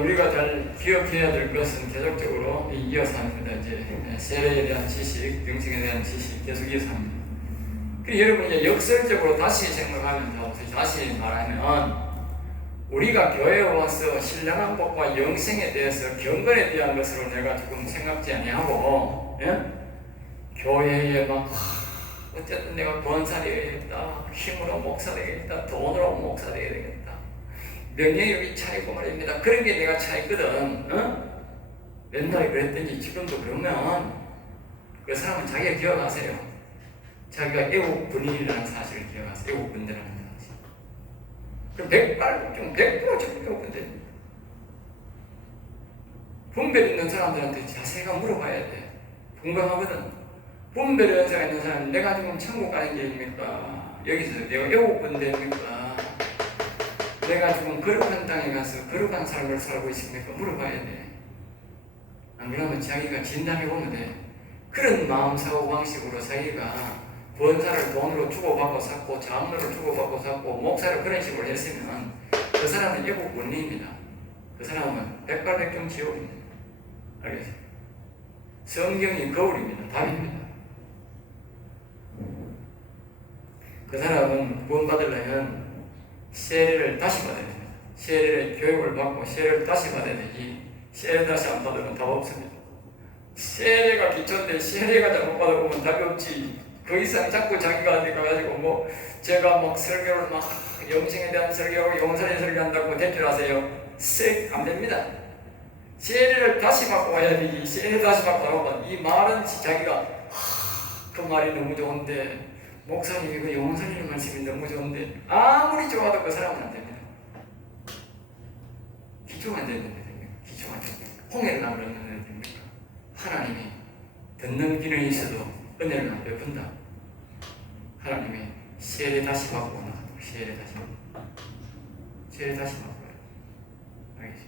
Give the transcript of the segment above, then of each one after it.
우리가 잘 기억해야 될 것은 계속적으로 이어서 합니다. 이제 세례에 대한 지식, 영생에 대한 지식 계속 이어서 합니다. 그리고 여러분 이제 역설적으로 다시 생각하면서 다시 말하면 우리가 교회에 와서 신령한 복과 영생에 대해서 경건에 대한 것으로 내가 조금 생각지 아니하고, 예? 교회에 막 어쨌든 내가 권사 되어야겠다, 힘으로 목사 되어야겠다, 돈으로 목사 되어야 되겠다, 명예욕이 차이고 말입니다. 그런 게 내가 차이거든. 어? 옛날에 그랬더니 지금도 그러면 그 사람은 자기가 기억하세요. 자기가 애국분인이라는 사실을 기억하세요. 애국분대라는 사실. 그럼 100% 지금 애국분대입니다. 분별 있는 사람들한테 자세가 물어봐야 돼. 궁금하거든. 분별 연세가 있는 사람은 내가 지금 천국 가는 길입니까? 여기서 내가 애국분대입니까? 내가 지금 거룩한 땅에 가서 거룩한 삶을 살고 있습니까? 물어봐야 돼. 안 그러면 자기가 진단해보면 돼. 그런 마음 사고방식으로 자기가 권사를 돈으로 주고받고 샀고 장로를 주고받고 샀고 목사를 그런 식으로 했으면 그 사람은 애국분리입니다. 그 사람은 백발백중 지옥입니다. 알겠어요? 성경이 거울입니다. 답입니다. 그 사람은 구원받으려면 세례를 다시 받아야 됩니다. 세례를 교육을 받고 세례를 다시 받아야 되지 세례 다시 안 받으면 답 없습니다. 세례가 기초인데 세례가 잘못 받아보면 답이 없지. 그 이상 자꾸 자기가 어디 가가지고 뭐 제가 막 설교를 막 영생에 대한 설교하고 영산에 설교한다고 될 줄 아세요? 안 됩니다. 세례를 다시 받고 와야 되지. 세례 다시 받고 와면 이 말은 자기가 그 말이 너무 좋은데 목사님이 그 영산이라는 말씀이 너무 좋은데 아무리 좋아도 그 사람은 안 됩니다. 기초가 안 되는데 기초가 안 됩니다. 홍해를 안 그러면 됩니까? 하나님이 듣는 귀는 있어도 은혜를 안 베푼다. 하나님이 세례 다시 받고 나가도 세례 다시 받고 알겠지?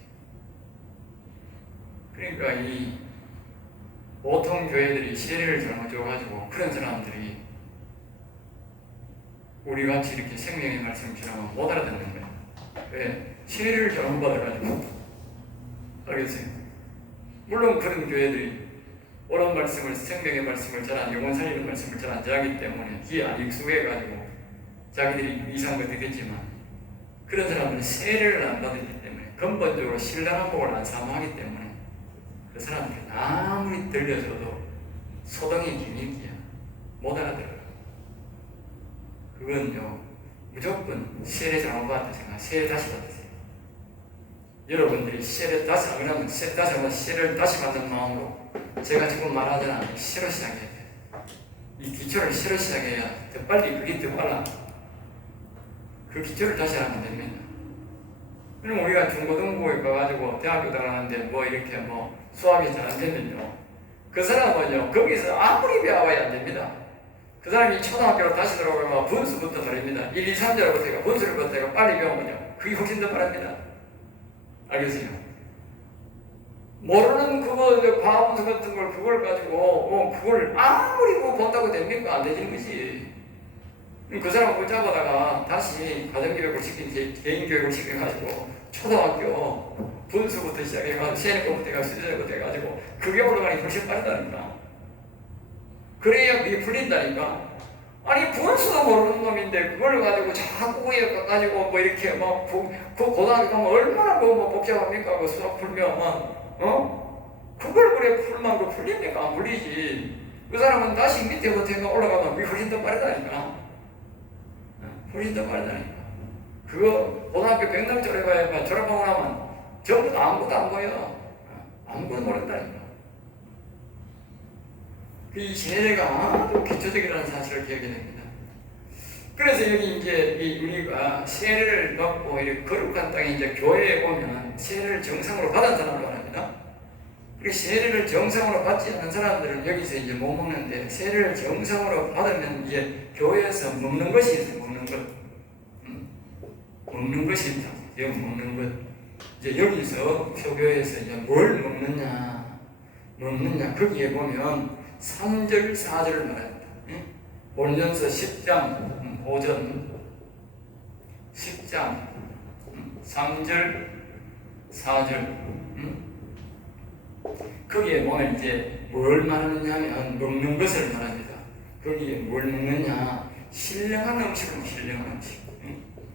그러니까 이 보통 교회들이 세례를 잘못 줘가지고 그런 사람들이 우리 같이 이렇게 생명의 말씀을 전하면 못 알아듣는 거야. 왜? 세례를 잘못 받아가지고. 알겠어요? 물론 그런 교회들이 옳은 말씀을, 생명의 말씀을 잘 안, 영원 살리는 말씀을 잘 안 전하기 때문에 귀에 안 익숙해가지고 자기들이 이상한 거 되겠지만 그런 사람들은 세례를 안 받았기 때문에 근본적으로 신령한 복을 안 사모하기 때문에 그 사람들은 아무리 들려줘도 소동이 기믹이야. 못 알아들어요. 그건요, 무조건 세례 잘못 받았다 생각, 세례 다시 받으세요. 여러분들이 세례 다시 안 그러면 세례 다시 하면 세례를 다시 받는 마음으로 제가 지금 말하잖아. 새로 시작해야 돼. 이 기초를 새로 시작해야 더 빨리 그게 더 빨라. 그 기초를 다시 하면 됩니다. 그럼 우리가 중고등부에 가가지고 대학교 들어가는데 뭐 이렇게 뭐 수학이 잘 안 되면요. 그 사람은요, 거기서 아무리 배워야 안 됩니다. 그 사람이 초등학교로 다시 들어가면 분수부터 말입니다. 1, 2, 3절부터 해가 분수부터 해가 빨리 배우면요. 그게 훨씬 더 빠릅니다. 알겠어요? 모르는 그거 과분수 같은 걸 그걸 가지고 그걸 아무리 뭐 본다고 됩니까? 안 되는 거지. 그 사람 붙잡아다가 다시 가정교육을 개인교육을 시켜가지고 초등학교 분수부터 시작해가지고 세뇌부터 해가지고 수제부터 해가지고 그게 올라가니 훨씬 빠르다니까. 그래야 그게 풀린다니까. 아니 분수도 모르는 놈인데 그걸 가지고 자꾸 가지고 뭐 이렇게 막 그 고등학교 가면 얼마나 뭐 복잡합니까? 그 수학 풀면 그걸 그래 풀면 그 풀립니까? 안 풀리지. 그 사람은 다시 밑에부터 올라가면 그게 훨씬 더 빠르다니까. 훨씬 더 빠르다니까. 그거 고등학교 백남졸업해봐 졸업하고 나면 전부 다 아무것도 안 보여. 아무것도 모른다니까. 이 세례가 아주 기초적이라는 사실을 기억해야 됩니다. 그래서 여기 이제 우리가 세례를 받고 이렇게 거룩한 땅에 이제 교회에 오면 세례를 정상으로 받은 사람을 말합니다. 그리고 세례를 정상으로 받지 않은 사람들은 여기서 이제 못 먹는데 세례를 정상으로 받으면 이제 교회에서 먹는 것이 있어요. 먹는 것. 먹는 것이 있다. 여기 먹는 것. 이제 여기서 표교에서 이제 뭘 먹느냐. 거기에 보면 3절, 4절을 말합니다. 본전서 10장 5절 10장 3절, 4절. 거기에 보면 이제 뭘 말하느냐 하면 먹는 것을 말합니다. 거기에 뭘 먹느냐? 신령한 음식은 신령한 음식.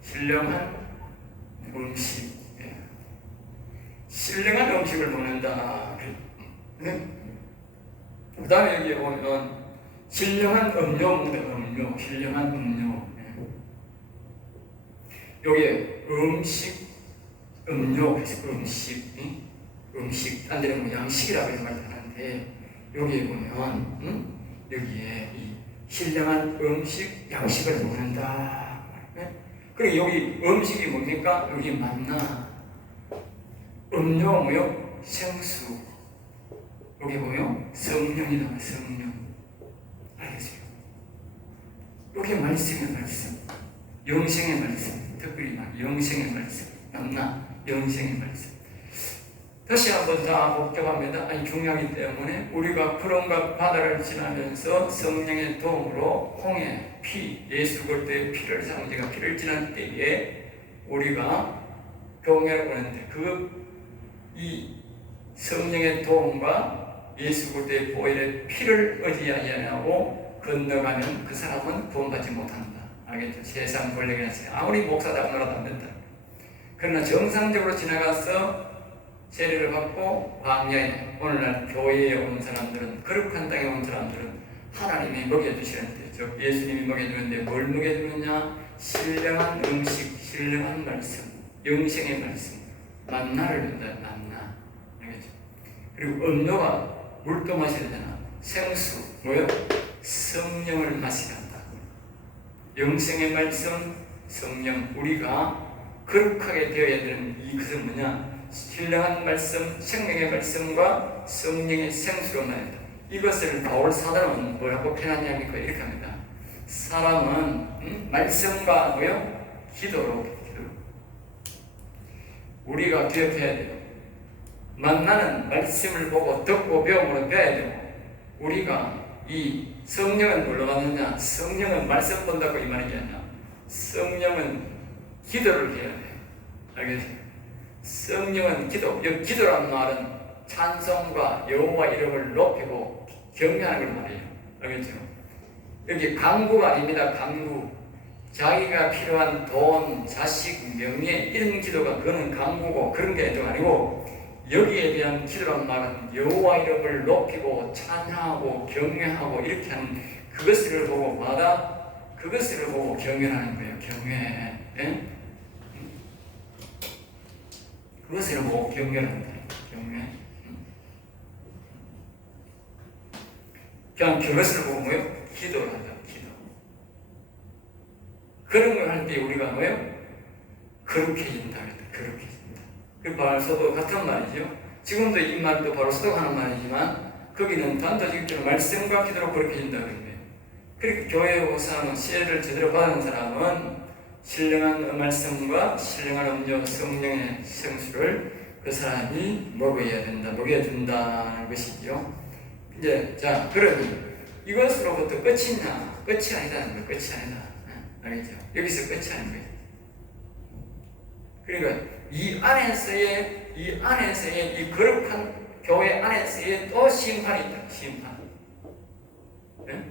신령한 음식. 신령한 음식을 먹는다. 그 다음에 여기에 보면 신령한 음료 먹는다. 음료, 신령한 음료. 여기에 음식, 음료, 음식, 딴 데는 뭐 양식이라고 이런 말도 하는데, 여기에 보면, 여기에 이 신령한 음식, 양식을 먹는다. 그리고 여기 음식이 뭡니까? 여기 만나. 음료 뭐요? 생수. 여기 뭐요? 성령이다. 성령. 알겠어요? 여기 말씀의 말씀. 영생의 말씀. 특별히 영생의 말씀. 만나. 영생의 말씀. 다시 한번 다 복잡합니다. 아니 중요하기 때문에 우리가 구름과 바다를 지나면서 성령의 도움으로 홍해, 피, 예수 그리스도의 피를 상징한 피를 지난 때에 우리가 교회를 오는데 이 성령의 도움과 예수 그리스도의 보혈의 피를 의지하고 건너가면 그 사람은 구원받지 못한다. 알겠죠? 세상 권력이나 아무리 목사다 하더라도 안 된다. 그러나 정상적으로 지나가서 세례를 받고 광야에 오늘날 교회에 온 사람들은 거룩한 땅에 온 사람들은 하나님이 먹여주시는데 즉 예수님이 먹여주는데 뭘 먹여주느냐? 신령한 음식, 신령한 말씀, 영생의 말씀, 만나를 준다. 만나. 알겠죠? 그리고 음료가 물도 마셔야 되잖아. 생수 뭐요? 성령을 마시라 한다. 영생의 말씀, 성령. 우리가 거룩하게 되어야 되는 이것은 뭐냐? 신령한 말씀, 생명의 말씀과 성령의 생수로 말입니다. 이것을 바울 사도는 뭐라고 표현하냐니까 이렇게 합니다. 사람은 말씀과 뭐요? 기도로. 우리가 기억해야 돼요. 만나는 말씀을 보고 듣고 배움으로 배워야 되고, 우리가 이 성령은 뭘로 만드냐? 성령은 말씀 본다고 이 말이 아니야. 성령은 기도를 해야 돼. 알겠어요? 성령은 기도. 여기 기도란 말은 찬송과 여호와 이름을 높이고 경외하는 걸 말해요. 알겠죠? 여기 강구가 아닙니다. 강구. 자기가 필요한 돈, 자식, 명예 이런 기도가 그거는 강구고 그런 게 아니고, 여기에 대한 기도란 말은 여호와 이름을 높이고 찬양하고 경외하고 이렇게 하는 그것을 보고 그것을 보고 경외하는 거예요. 경외. 예? 그것을 보고 경외하는 거예요. 경외. 그냥 그것을 보고 뭐요? 기도를 하자. 기도. 그런 걸 할 때 우리가 뭐요? 거룩해진다. 거룩해진다. 그 바울서도 같은 말이죠. 지금도 이 말도 바울서도가 하는 말이지만 거기는 단도직입적으로 말씀과 기도로 거룩해진다 그러는데, 그렇게 교회에 온 사람은 세례를 제대로 받은 사람은 신령한 말씀과 신령한 음료 성령의 생수를 그 사람이 먹어야 된다, 먹여준다는 것이죠. 이제 자, 그러니 이것으로부터 끝이냐? 끝이 아니다는 거예요. 끝이 아니다. 알겠죠? 여기서 끝이 아닌 거예요. 그러니까 이 안에서의 이 거룩한 교회 안에서의 또 심판이 있다. 심판. 네?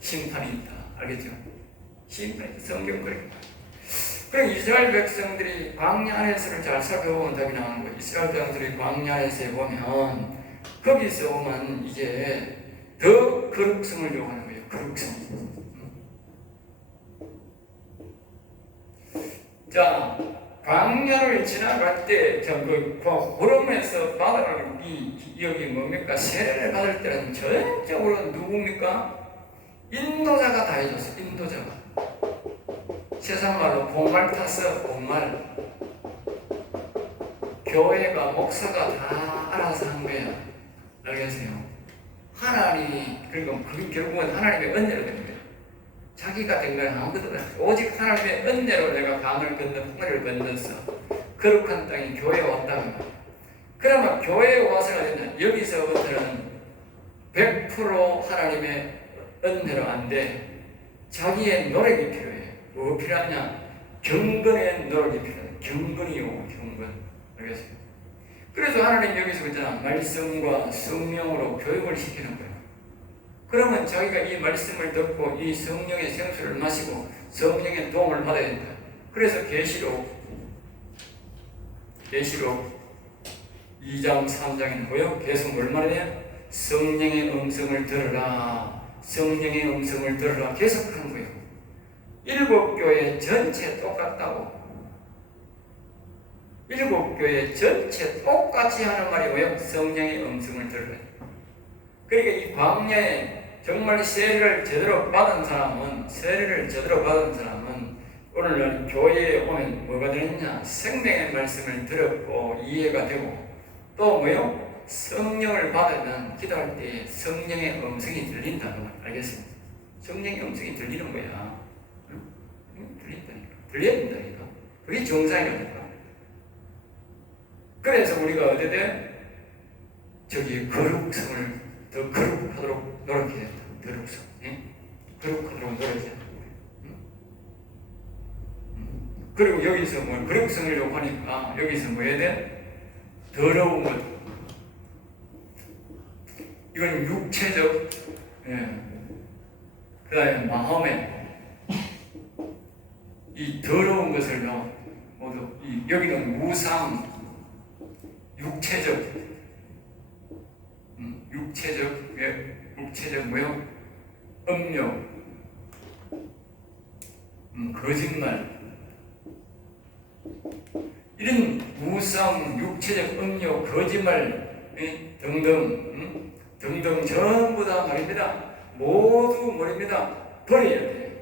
심판이 있다. 알겠죠? 심판이 성경 그래. 그럼 이스라엘 백성들이 광야 안에서를 잘 살펴보면 답이 나오는 거예요. 이스라엘 백성들이 광야 안에서 보면 거기서 보면 이제 더 거룩성을 요구하는 거예요. 거룩성. 자, 광야를 지나갈 때, 그 호름에서 바다를 여기 뭡니까? 세례를 받을 때는 전적으로 누굽니까? 인도자가 다 해줬어. 인도자가. 세상 말로 봉말 탔어. 봉말. 교회가 목사가 다 알아서 한 거야. 알겠어요? 하나님이, 그리고 그게 결국은 하나님의 은혜로 된 거야. 자기가 된 건 아무것도 없어. 오직 하나님의 은혜로 내가 강을 건너 홍해를 건넜어. 거룩한 땅이 교회에 왔다는 거야. 그러면 교회에 와서가 되냐? 여기서부터는 100% 하나님의 은혜로 안 돼. 자기의 노력이 필요해. 뭐 필요하냐? 경건의 노력이 필요해요. 경건이요, 경건. 알겠어요? 그래서 하나님 여기서 그랬잖아. 말씀과 성령으로 교육을 시키는 거예요. 그러면 자기가 이 말씀을 듣고 이 성령의 생수를 마시고 성령의 도움을 받아야 된다. 그래서 계시록 2장 3장에는 뭐요? 계속 뭘 말해요? 성령의 음성을 들으라. 성령의 음성을 들으라. 계속 하는 거예요. 7교회 전체 똑같다고. 7교회 전체 똑같이 하는 말이 뭐예요? 성령의 음성을 들으라. 그러니까 이 광야에 정말 세례를 제대로 받은 사람은 오늘날 교회에 오면 뭐가 되느냐? 생명의 말씀을 들었고 이해가 되고 또 뭐요? 성령을 받으면 기도할 때 성령의 음성이 들린다는 걸 알겠습니다. 성령의 음성이 들리는 거야. 응? 들린다니까. 들려야 된다니까. 그게 정상이라니까. 그래서 우리가 어디 돼? 저기 거룩성을 더 거룩하도록 노력해야 된다. 거룩성. 예? 거룩하도록 노력해야 된다. 그리고 여기서 뭐 거룩성을 요구하니까 여기서 뭐 해야 돼? 더러운 것. 이건 육체적, 예. 그 다음에 마음에 이 더러운 것을요 모두 여기는 우상, 육체적 뭐요? 음욕, 거짓말, 이런 우상, 육체적 음욕, 거짓말 등등 전부 다 말입니다. 모두 말입니다. 버려야 돼요.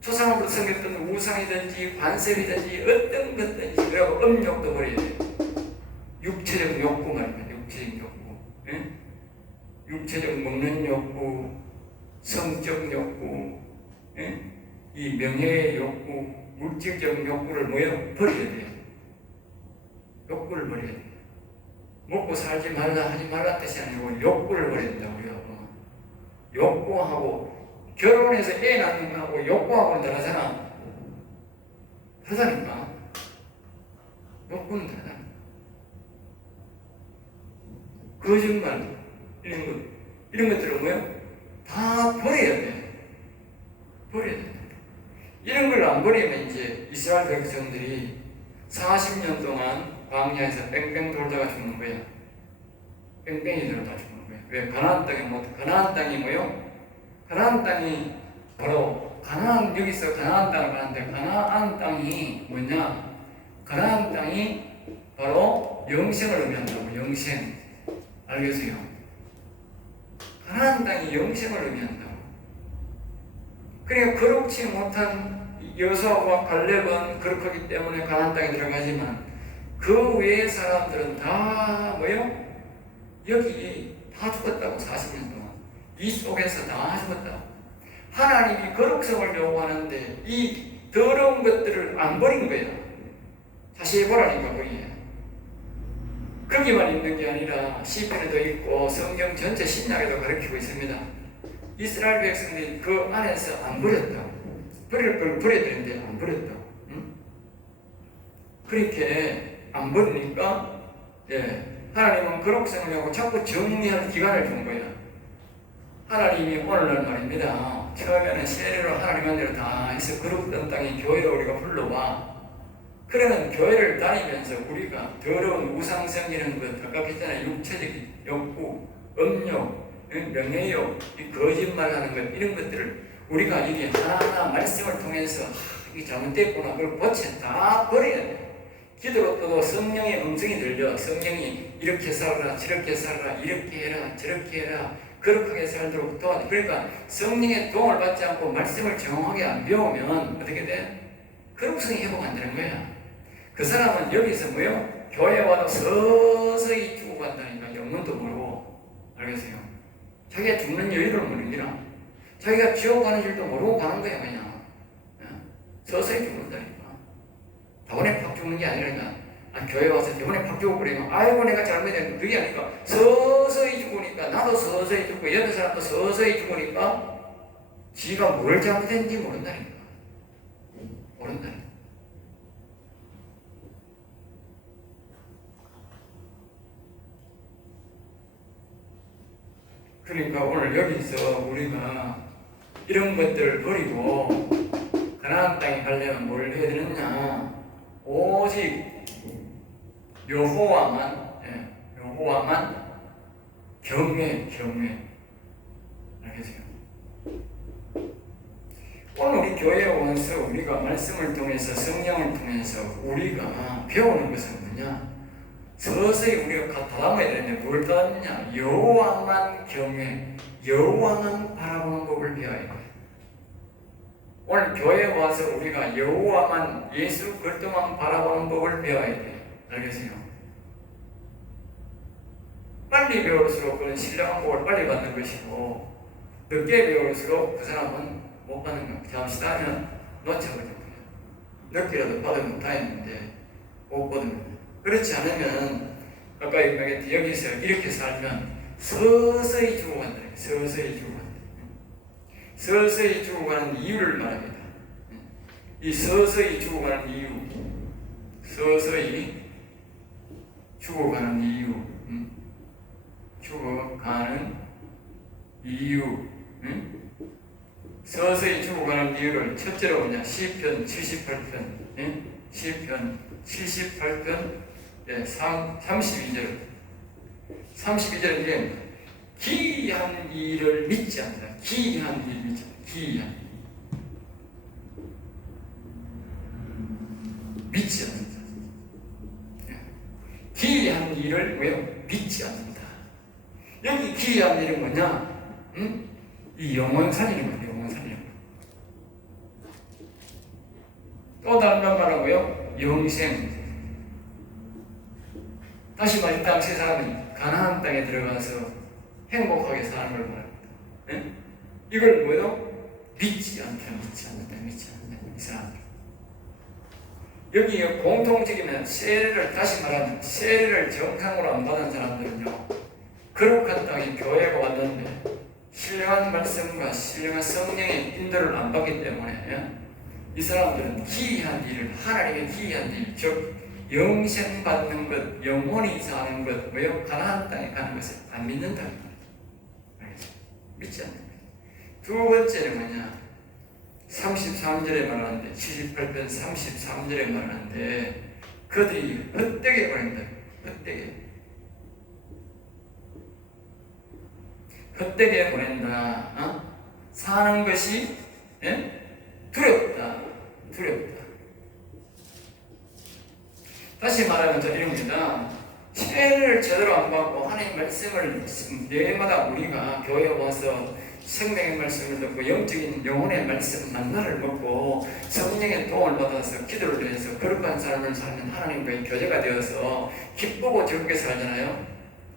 초상으로 생겼던 우상이든지 관습이든지 어떤 것든지 그리고 음욕도 버려야 돼요. 육체적 욕구 말입니다. 육체적 욕구. 예? 육체적 먹는 욕구, 성적 욕구, 예? 이 명예의 욕구, 물질적 욕구를 뭐예요? 버려야 돼요. 욕구를 버려야 돼요. 먹고 살지 말라 하지 말라 뜻이 아니고 욕구를 버려야 된다. 우리가 욕구하고 결혼해서 애 낳는 거하고 욕구하고는 다르잖아. 다르다니까. 욕구는 다르다. 거짓말 이런 것들은 뭐예요? 다 버려야 돼. 버려야 돼. 이런 걸 안 버리면 이제 이스라엘 백성들이 40년 동안 광야에서 뺑뺑 돌다가 죽는 거예요. 뺑뺑이 돌다가 죽는 거예요. 왜? 가나안 땅이 뭐요? 가나안 땅이 바로 여기서 가나안 땅을 가는데 가나안 땅이 뭐냐? 가나안 땅이 바로 영생을 의미한다고. 영생. 알겠어요? 가나안 땅이 영생을 의미한다고. 그러니까 거룩지 못한 여호수아와 갈렙은 거룩하기 때문에 가나안 땅에 들어가지만 그 외의 사람들은 다 뭐요? 여기 다 죽었다고. 40년 동안 이 속에서 다 죽었다고. 하나님이 거룩성을 요구하는데 이 더러운 것들을 안 버린 거예요. 다시 해보라니까. 거기만 있는 게 아니라 시편에도 있고 성경 전체 신약에도 가르치고 있습니다. 이스라엘 백성들이 그 안에서 안 버렸다고. 버릴 걸 버려야 되는데 안 버렸다고. 응? 그렇게 안 버리니까 하나님은 거룩성을 하고 자꾸 정리하는 기간을 준 거예요. 하나님이 오늘날 말입니다. 처음에는 세례로 하나님한테로 다 해서 거룩된 땅에 교회로 우리가 불러와. 그러면 교회를 다니면서 우리가 더러운 우상 섬기는 것, 아까 했잖아요. 육체적 욕구, 음욕, 명예욕, 거짓말하는 것, 이런 것들을 우리가 이게 하나하나 말씀을 통해서 이게 잘못됐구나 그걸 고쳐 다 버려야 돼. 기도로 또도 성령의 음성이 들려. 성령이 이렇게 살아라, 저렇게 살아라, 이렇게 해라, 저렇게 해라, 거룩하게 살도록 도와줘. 그러니까 성령의 도움을 받지 않고 말씀을 정확하게 안 배우면 어떻게 돼? 거룩성이 회복한다는 거야. 그 사람은 여기서 뭐요? 교회 와도 서서히 죽어간다니까. 영문도 모르고. 알겠어요? 자기가 죽는 여유를 모르니라. 자기가 지옥 가는 줄도 모르고 가는 거야 그냥. 서서히 죽는다니까. 다번에 팍 죽는 게 아니라 교회 와서 다번에 팍 죽어버리면 아이고 내가 잘못했는데 그게 아니까 서서히 죽으니까 나도 서서히 죽고 옆에 사람도 서서히 죽으니까 지가 뭘 잘못했는지 모른다니까. 그러니까 오늘 여기서 우리가 이런 것들을 버리고 가나안 땅에 가려면 뭘 해야 되느냐? 오직 여호와만 경외. 알겠어요? 오늘 우리 교회에 와서 우리가 말씀을 통해서 성령을 통해서 우리가 배우는 것은 뭐냐? 서서히 우리가 다담아야 되는데 뭘 다담냐? 여호와만 경외, 여호와만 바라보는 법을 배워야 돼. 오늘 교회에 와서 우리가 여호와만, 예수 그리스도만 바라보는 법을 배워야 돼. 알겠어요? 빨리 배울수록 그런 신령한 복을 빨리 받는 것이고, 늦게 배울수록 그 사람은 못 받는 거야. 잠시 하면 놓쳐버리는 거야. 늦게라도 받으면 다행인데 못 받으면 돼. 그렇지 않으면 아까 얘기했듯이 여기서 이렇게 살면 서서히 죽어간다. 서서히 죽어가는 이유를 말합니다. 이 서서히 죽어가는 이유, 서서히 죽어가는 이유, 서서히 죽어가는 이유를 첫째로 뭐냐? 시편 78편, 시편 78편 32절 이게 기이한 일을 믿지 않는다. 기이한 일 믿지 않는다. 믿지 않는다. 기이한 일을 왜요? 믿지 않는다. 여기 기이한 일은 뭐냐? 이 영원산이란 말이에요. 영원산이란 말. 또 다른 말은 뭐예요? 영생. 다시 말해, 당시 사람이 가나안 땅에 들어가서 행복하게 사는 걸 말합니다. 이걸 뭐예요? 믿지 않는다. 이 사람들. 여기 공통적이면 세례를, 다시 말하면 세례를 정상으로 안 받은 사람들은요, 거룩한 땅에 교회가 왔는데 신령한 말씀과 신령한 성령의 인도를 안 받기 때문에 이 사람들은 기이한 일을, 하나님의 기이한 일, 즉 영생 받는 것, 영원히 사는 것, 왜요? 가나안 땅에 가는 것을 안 믿는다. 알겠죠? 믿지 않는 거예요. 두 번째는 뭐냐? 33절에 말하는데, 78편 33절에 말하는데, 그들이 헛되게 보낸다. 헛되게 보낸다. 사는 것이 두렵다. 다시 말하면 저 이럽니다. 세례를 제대로 안 받고 하나님 말씀을 매일마다 우리가 교회에 와서 생명의 말씀을 듣고 영적인 영혼의 말씀 만나를 먹고 성령의 도움을 받아서 기도를 해서 거룩한 삶을 살면 하나님과의 교제가 되어서 기쁘고 즐겁게 살잖아요.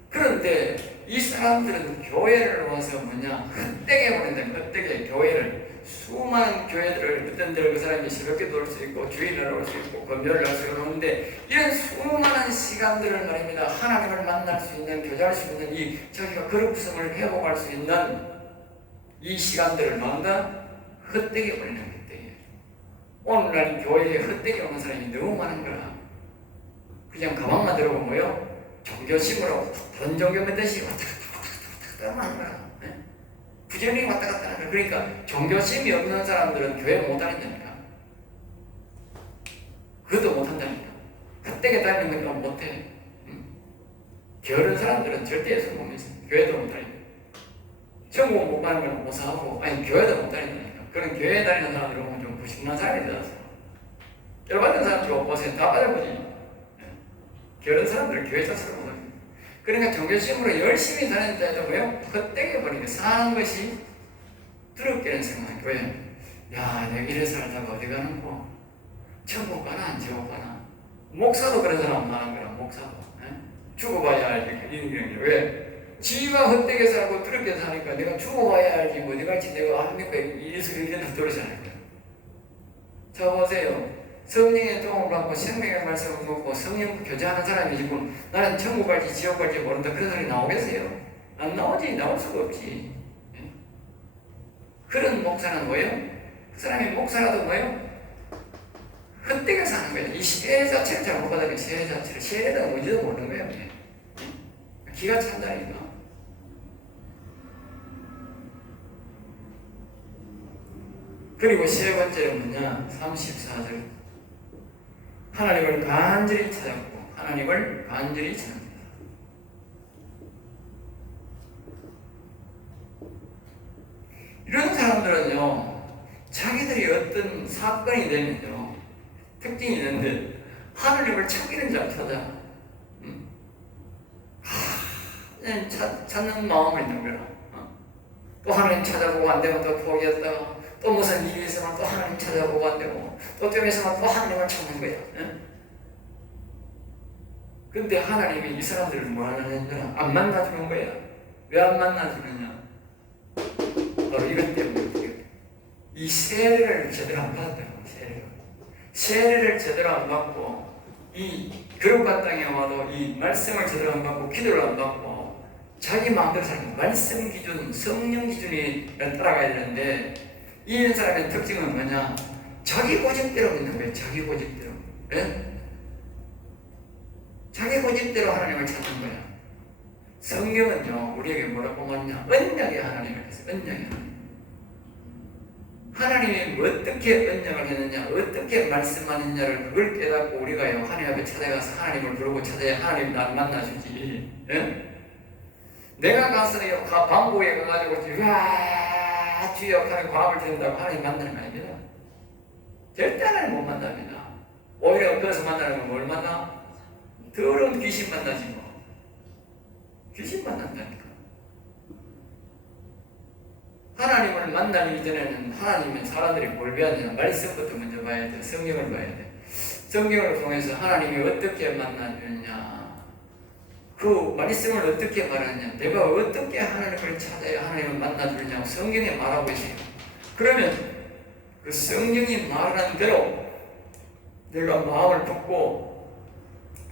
그런데 이 사람들은 교회를 와서 뭐냐? 헛되게 보낸다. 헛되게 교회를, 수많은 교회들을 어떤 데를 그 사람이 새벽기도 올 수 있고 주일날 올 수 있고 금요일 날 올 수 있는데 이런 수많은 시간들을 말입니다. 하나님을 만날 수 있는, 교제할 수 있는 이 자기가 거룩성을 회복할 수 있는 이 시간들을 뭔가 헛되게 보내는 헛되게. 오늘날 교회에 헛되게 오는 사람이 너무 많은 거라. 그냥 가방만 들어보면 뭐요? 종교심으로 다른 종교 믿듯이 왔다 갔다 하는 거야. 부지런히 왔다 갔다 하는 거야. 그러니까 종교심이 없는 사람들은 교회 못 다닌다니까. 그것도 못 한다니까. 헛되게 다니는 건 못해. 게으른 사람들은 절대 예수 못 믿어. 교회도 못 다닌다. 천국 못 가는 건 못 사고, 아니 교회도 못 다닌다니까. 그런 교회 다니는 사람들 보면 좀 부식난 사람이 되어서 열받는 사람들 보세요. 다 빠져보지. 게으른 사람들은 교회 자체를 못 합니다. 그러니까 종교심으로 열심히 다닌다 해도 뭐요? 헛되게 버리니까 사는 것이 두렵게는 생각해. 왜? 야, 내가 이래 살다가 어디 가는 거? 천국 가나 지옥 가나? 목사도 그런 사람 많은 거라. 목사도 죽어봐야 알지. 이런 게 왜? 지가 헛되게 살고 두렵게 사니까 내가 죽어봐야 알지. 어디 갈지 내가 압니까? 이런 도리지 않을 거야. 자 보세요. 성령의 도움을 받고 생명의 말씀을 듣고 성령 교제하는 사람이 지금 나는 천국 갈지 지옥 갈지 모른다 그런 소리 나오겠어요? 안 나오지. 나올 수가 없지. 그런 목사는 뭐예요? 그 사람이 목사라도 뭐예요? 헛되게 사는 거예요. 이 세례 자체를 잘 못 받아요. 세례 자체를. 세례는 뭔지도 모르는 거예요. 기가 찬다니까. 그리고 세 번째는 뭐냐? 34절. 하나님을 간절히 찾았고, 하나님을 간절히 찾습니다. 이런 사람들은요, 자기들이 어떤 사건이 되면요, 특징이 있는데, 하나님을 찾기는 잘 찾아. 찾는 마음이 있는 거야. 또 하나님 찾아보고 안 되면 또 포기했다가, 또 무슨 일이 있으면 또 하나님 찾아보고 안 되고, 또 좀 있으면 또 하나님을 찾는 거야. 근데 하나님이 이 사람들을 뭐 하느냐? 안 만나주는 거야. 왜 안 만나주느냐? 바로 이것 때문에 이 세례를 제대로 안 받았다고. 세례를 제대로 안 받고, 이 거룩한 땅에 와도 이 말씀을 제대로 안 받고, 기도를 안 받고, 자기 마음대로 사는 말씀 기준, 성령 기준이 따라가야 되는데, 이 사람의 특징은 뭐냐? 자기 고집대로 믿는 거예요. 자기 고집대로. 네? 자기 고집대로 하나님을 찾는 거야. 성경은요, 우리에게 뭐라고 말하냐? 언약의 하나님을 했어요. 언약의 하나님. 하나님이 어떻게 언약을 했느냐, 어떻게 말씀하느냐를 그걸 깨닫고 우리가요, 하나님 앞에 찾아가서 하나님을 부르고 찾아야 하나님 날 만나주지. 예? 내가 가서 방고에 가가지고 와 주여 하는 과음을 드린다고 하나님 만나는 거 아닙니다. 절대 하나님 못 만납니다. 오히려 그래서 만나는 건 뭘 만나? 더러운 귀신 만나지 뭐. 귀신 만난다니까. 하나님을 만나기 전에는 하나님은 사람들이 뭘 배워야 되냐? 말씀부터 먼저 봐야 돼. 성경을 봐야 돼. 성경을 통해서 하나님이 어떻게 만나느냐, 그 말씀을 어떻게 말하느냐, 내가 어떻게 하나님을 찾아야 하나님을 만나주느냐고 성경에 말하고 있어요. 그러면 그 성경이 말하는 대로 내가 마음을 붓고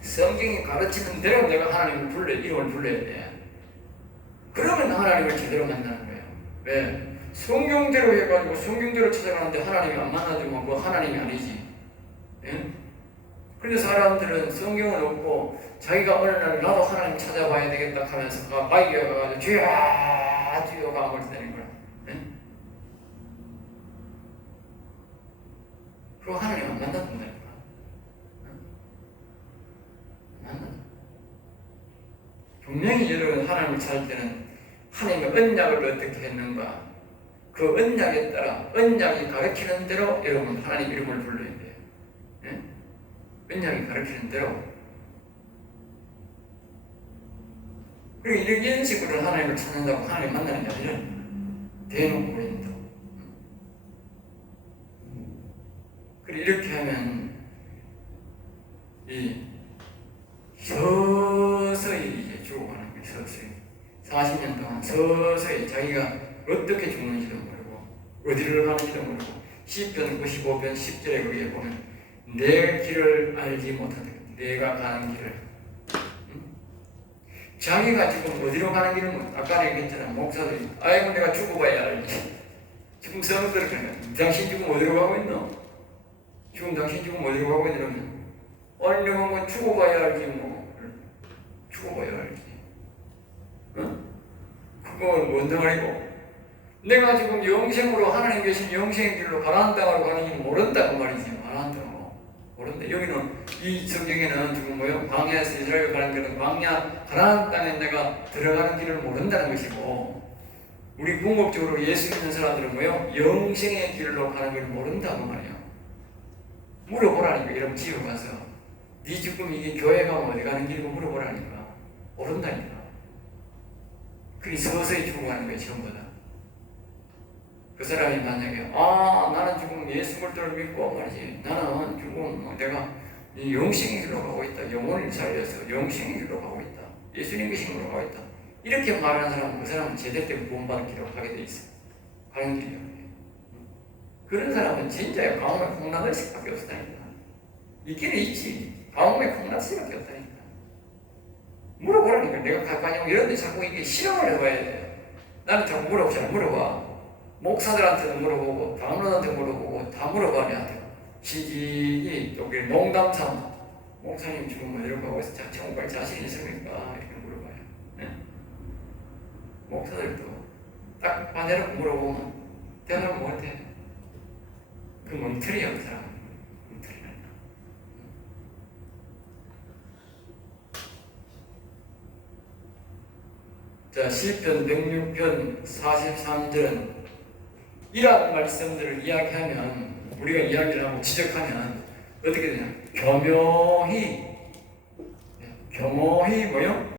성경이 가르치는 대로 내가 하나님을 이름을 불러야 돼. 그러면 하나님을 제대로 만나는 거예요. 왜? 성경대로 해가지고 성경대로 찾아가는데 하나님이 안 만나주면 그 하나님이 아니지. 예? 그런데 사람들은 성경을 없고 자기가 어느 날 나도 하나님 찾아봐야 되겠다 하면서 바위에 가가지고 주여 주여가 아무리 되는 거야. 예? 그리고 하나님 안 만난다니까. 분명히 여러분 하나님을 찾을 때는 하나님의 언약을 어떻게 했는가, 그 언약에 따라 언약이 가르치는 대로 여러분 하나님 이름을 불러야 돼요. 예? 언약이 가르치는 대로. 그리고 이런 식으로 하나님을 찾는다고 하나님 만나는 게 아니라 대놓고 그런다. 그리고 이렇게 하면 이 서서히 이제 죽어가는 거예요. 서서히 40년 동안 서서히 자기가 어떻게 죽는지도 모르고 어디를 가는지도 모르고 시편 95편 10절에 거기에 보면 내 길을 알지 못한다. 내가 가는 길을. 자기가 지금 어디로 가는 길은 아까 얘기했잖아. 목사들이 아이고 내가 죽어봐야 알지. 지금 성도들 그러면 당신 지금 어디로 가고 있노? 지금 당신 지금 어디로 가고 있느냐면 아니 내가 뭐 죽어봐야 알지 뭐. 죽어봐야 알지. 응? 그건 뭔 덩어리고 내가 지금 영생으로 하나님 계신 영생의 길로 가나안 땅으로 가는 줄 모른다고 말이지. 가나안 땅으로 모른다. 여기는 이 성경에는 지금 뭐요? 광야에서 이스라엘 가는 길은 광야 가나안 땅에 내가 들어가는 길을 모른다는 것이고, 우리 궁극적으로 예수 믿는 사람들은 뭐요? 영생의 길로 가는 걸 모른다고 말이에요. 물어보라니까. 이러면 집에 가서 네 지금 이게 교회 가면 어디 가는 길이고 물어보라니까. 모른다니까. 그게 서서히 죽어가는 거예요. 전부 다. 그 사람이 만약에 나는 지금 예수 그리스도를 믿고 말이지, 나는 지금 내가 영생의 길로 가고 있다, 영혼을 살려서 영생의 길로 가고 있다, 예수님 계신 가고 있다, 이렇게 말하는 사람은 그 사람은 제대로 구원받을 길로 가게 돼 있어. 가는 길이요. 그런 사람은 진짜요. 가뭄에 콩나물 수밖에 없다니까. 있기는 있지. 가뭄에 콩나물 수밖에 없다니까. 물어보라니까. 내가 가까냐고 이런데 자꾸 이게 실험을 해봐야 돼. 나는 자꾸 물어봐. 목사들한테도 물어보고 장로한테 물어보고 다 물어봐야 시진이 또 농담삼 목사님 지금 뭐 이러고 하고 있어. 정말 자신 있습니까? 이렇게 물어봐요. 네? 목사들도 딱 반대로 물어보면 대답을 못해. 그 멍터리야 그 사람. 멍터리야. 자, 시편 106편 43절은 이러한 말씀들을 이야기하면, 우리가 이야기를 하고 지적하면 어떻게 되냐? 겸허히 뭐요?